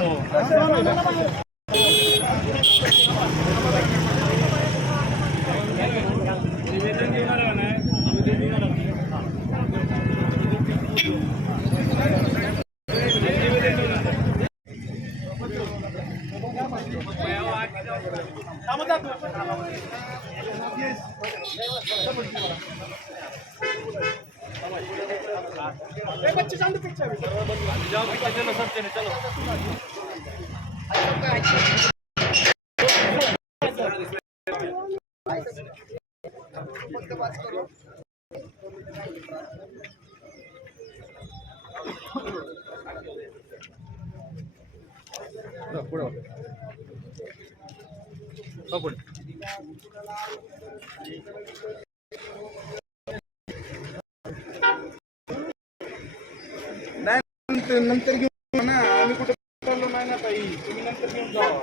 Oh. चलो नाही नंतर घेऊन ना. आम्ही कुठे चाललो नाही ना ताई. तुम्ही नंतर घेऊन जावा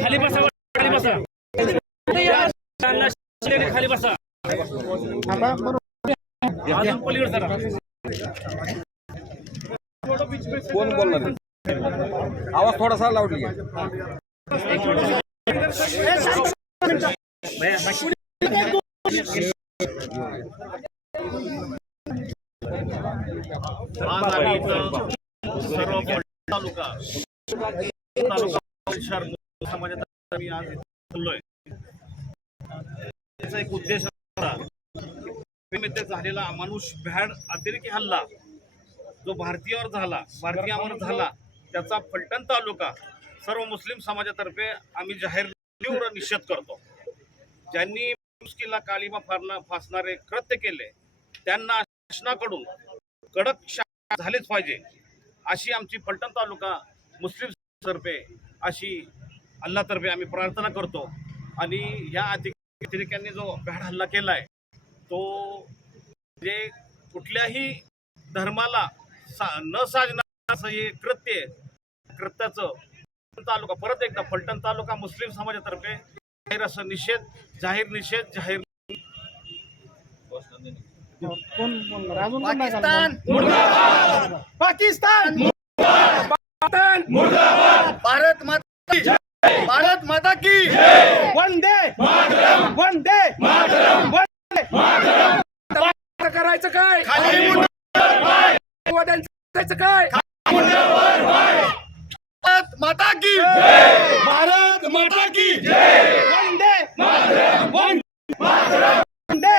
खाली बसा खाली बसा। खाली कोण बोलणार आवाज़ लावली सर्व तालुका तालुका समाजात आज बोललोय त्याचा एक उद्देश होता निमित्त झालेला अमानुष भ्याड अतिरेकी हल्ला जो भारतीयावर झाला भारतीयावर झाला त्याचा फलटण तालुका सर्व मुस्लिम समाजातर्फे आम्ही जाहीर तीव्र निषेध करतो. ज्यांनी मुस्किला कालिमा फारणा फासणारे कृत्य केले. त्यांना शासनाकडून कडक शा झालेच पाहिजे. अशी आमची पलटण तालुका मुस्लिम तर्फे अशी अल्लातर्फे आम्ही प्रार्थना करतो. आणि या अतिरेक्यांनी जो भ्याड हल्ला केला आहे तो जे कुठल्याही धर्माला सा न साजणार असं हे कृत्य कृत्याचं तालुका परत एकदा फलटण तालुका मुस्लिम समाजातर्फे जाहीर असं निषेध जाहीर निषेध जाहीर पाकिस्तान! पाकिस्तान! भारत माता की भारत माता की वंदे! वंदे! वंदे! करायचं काय? करायचं काय? माता की भारत माता की वंदे वंदे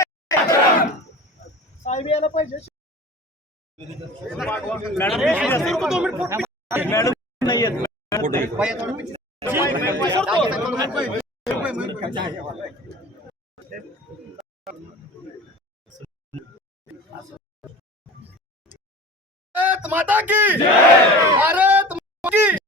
साहेब यायला पाहिजे. मॅडम माता की भारत माता की वंदे वंदे वंदे भारत की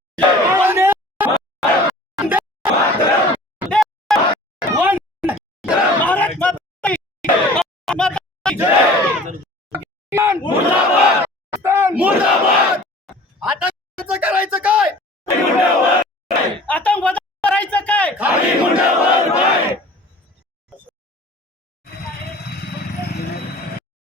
आता माता